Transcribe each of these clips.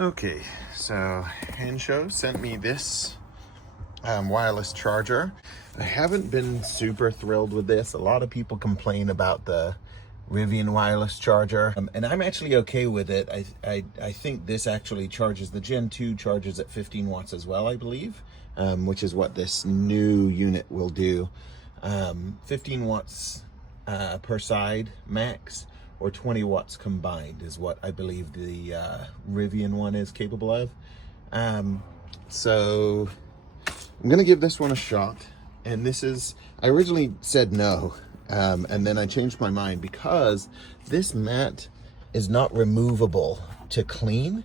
Okay, so Hansshow sent me this wireless charger. I haven't been super thrilled with this. A lot of people complain about the Rivian wireless charger, and I'm actually okay with it. I think this actually charges, the Gen 2 charges at 15 watts as well, I believe, which is what this new unit will do. 15 watts per side max, or 20 watts combined is what I believe the Rivian one is capable of. So I'm gonna give this one a shot. And this is, I originally said no, and then I changed my mind because this mat is not removable to clean,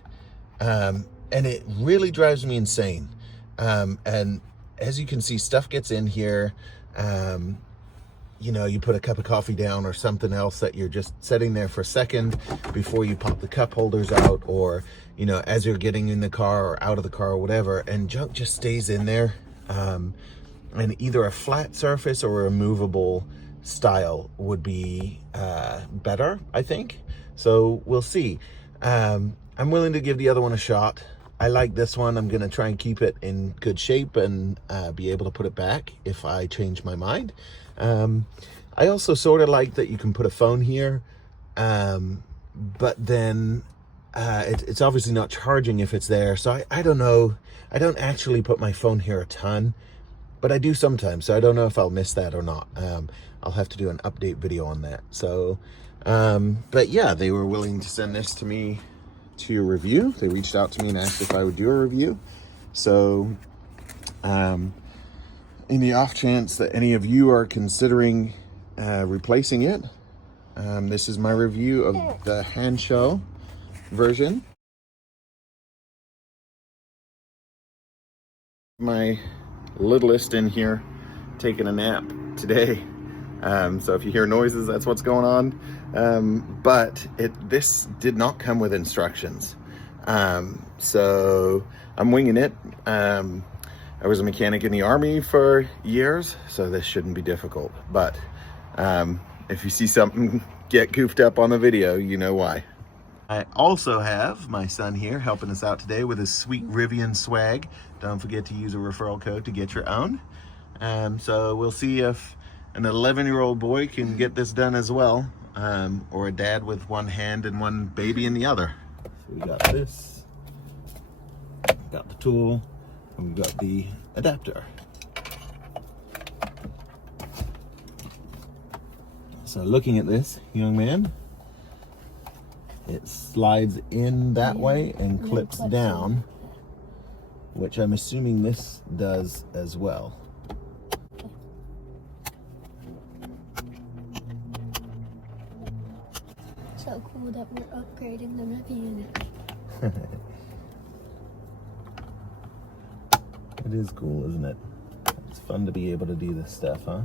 and it really drives me insane. And as you can see, stuff gets in here. You know, you put a cup of coffee down or something else that you're just setting there for a second before you pop the cup holders out, or, you know, as you're getting in the car or out of the car or whatever, and junk just stays in there. And either a flat surface or a movable style would be better, I think. So we'll see. I'm willing to give the other one a shot. I like this one. I'm gonna try and keep it in good shape and be able to put it back if I change my mind. I also sort of like that you can put a phone here, but then it's obviously not charging if it's there. So I don't know. I don't actually put my phone here a ton, but I do sometimes. So I don't know if I'll miss that or not. I'll have to do an update video on that. So, but yeah, they were willing to send this to me to review. They reached out to me and asked if I would do a review. So, in the off chance that any of you are considering replacing it, this is my review of the Hansshow version. My littlest in here taking a nap today, so if you hear noises, that's what's going on. But this did not come with instructions, so I'm winging it. I was a mechanic in the Army for years, so this shouldn't be difficult. But if you see something get goofed up on the video, you know why. I also have my son here helping us out today with his sweet Rivian swag. Don't forget to use a referral code to get your own. So we'll see if an 11-year-old boy can get this done as well, or a dad with one hand and one baby in the other. So we got this, got the tool, and we've got the adapter. So looking at this, young man, it slides in that way and clips down, which I'm assuming this does as well. So cool that we're upgrading the Rivian. It is cool, isn't it? It's fun to be able to do this stuff, huh?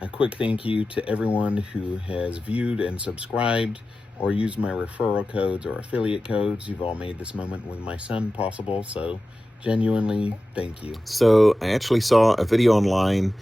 A quick thank you to everyone who has viewed and subscribed or used my referral codes or affiliate codes. You've all made this moment with my son possible, so genuinely thank you. So I actually saw a video online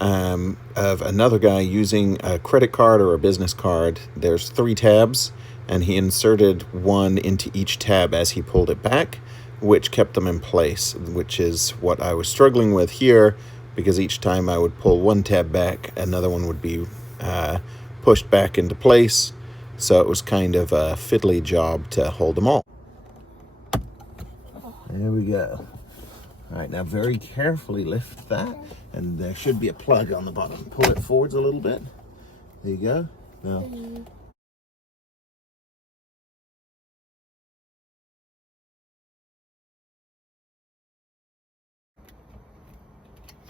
of another guy using a credit card or a business card. There's 3 tabs, and he inserted one into each tab as he pulled it back, which kept them in place, which is what I was struggling with here, because each time I would pull one tab back, another one would be pushed back into place. So it was kind of a fiddly job to hold them all. There we go. All right, now very carefully lift that, and there should be a plug on the bottom. Pull it forwards a little bit. There you go. Now,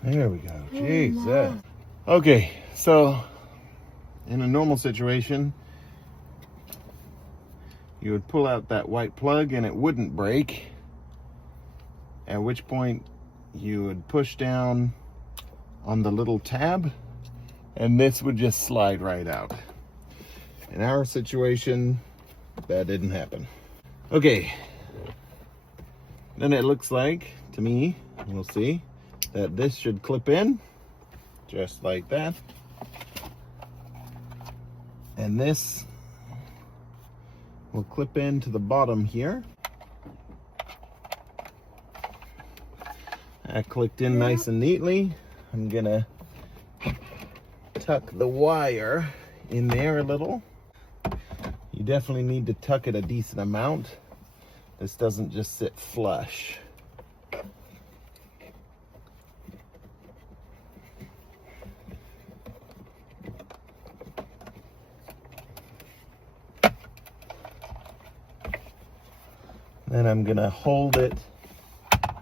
there we go. Jesus. Okay, so in a normal situation, you would pull out that white plug and it wouldn't break, at which point you would push down on the little tab and this would just slide right out. In our situation, that didn't happen. Okay, then it looks like, to me, we'll see, that this should clip in just like that, and this will clip into the bottom here. That clicked in nice and neatly. I'm gonna tuck the wire in there a little. You definitely need to tuck it a decent amount. This doesn't just sit flush. Then I'm gonna hold it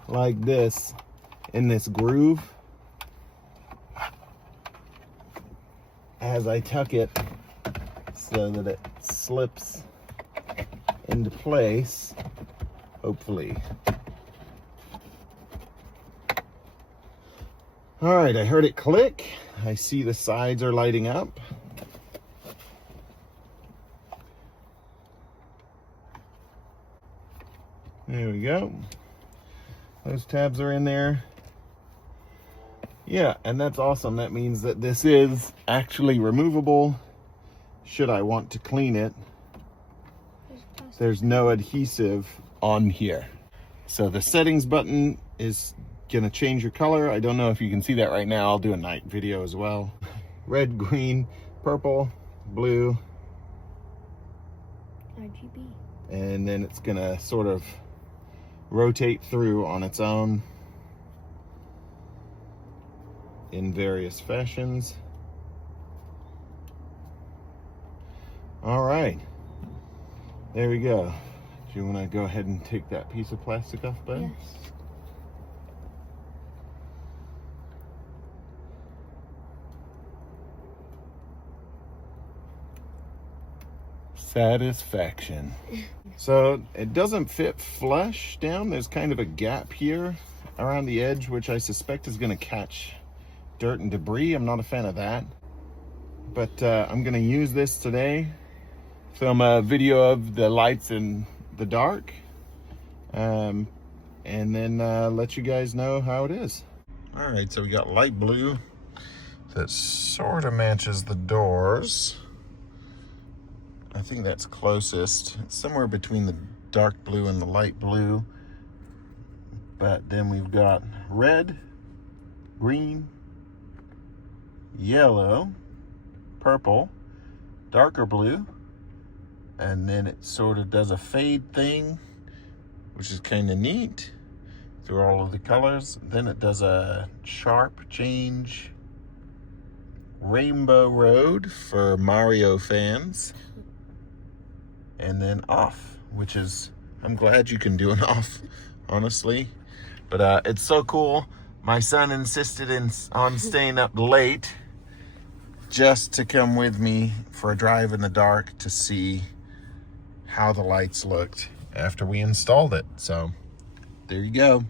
like this in this groove as I tuck it so that it slips into place, hopefully. All right, I heard it click. I see the sides are lighting up. There we go. Those tabs are in there. Yeah, and that's awesome. That means that this is actually removable should I want to clean it. There's no adhesive on here. So the settings button is gonna change your color. I don't know if you can see that right now. I'll do a night video as well. Red, green, purple, blue. RGB. And then it's gonna sort of rotate through on its own in various fashions. All right, there we go. Do you want to go ahead and take that piece of plastic off, bud? Yes. Satisfaction. So it doesn't fit flush down. There's kind of a gap here around the edge, which I suspect is going to catch dirt and debris. I'm not a fan of that, but I'm going to use this today, film a video of the lights in the dark, and then let you guys know how it is. All right, so we got light blue that sort of matches the doors. I think that's closest. It's somewhere between the dark blue and the light blue. But then we've got red, green, yellow, purple, darker blue, and then it sort of does a fade thing, which is kind of neat through all of the colors. Then it does a sharp change, rainbow road for Mario fans. And then off, which is, I'm glad you can do an off, honestly. But it's so cool. My son insisted on staying up late just to come with me for a drive in the dark to see how the lights looked after we installed it. So there you go.